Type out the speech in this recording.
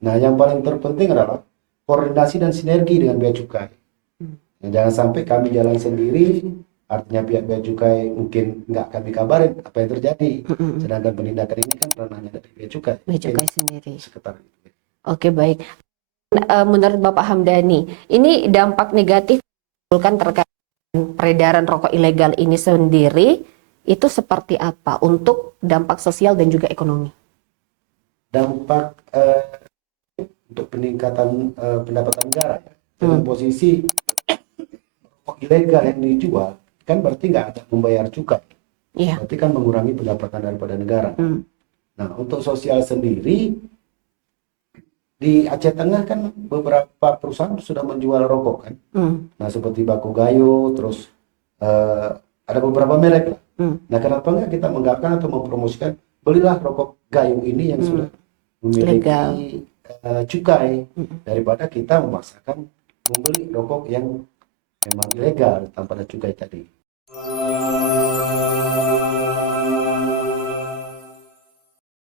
Nah, yang paling terpenting adalah koordinasi dan sinergi dengan bea cukai. Nah, jangan sampai kami jalan sendiri, artinya pihak bea cukai mungkin nggak kami kabarin apa yang terjadi. Sedangkan penindakan ini kan ranahnya dari bea cukai. Bea cukai sendiri. Sekitar itu. Oke, baik. Menurut Bapak Hamdani, ini dampak negatif kan terkait dengan peredaran rokok ilegal ini sendiri itu seperti apa untuk dampak sosial dan juga ekonomi? Dampak untuk peningkatan pendapatan negara ya. Dengan posisi rokok ilegal yang dijual kan berarti nggak ada membayar cukai. Iya. Berarti kan mengurangi pendapatan daripada negara. Nah, untuk sosial sendiri di Aceh Tengah kan beberapa perusahaan sudah menjual rokok kan. Nah, seperti Bakugayo, terus ada beberapa merek lah. Nah, kenapa nggak kita menggalakkan atau mempromosikan belilah rokok Gayo ini yang sudah memiliki cukai daripada kita memaksakan membeli rokok yang memang ilegal tanpa ada cukai tadi.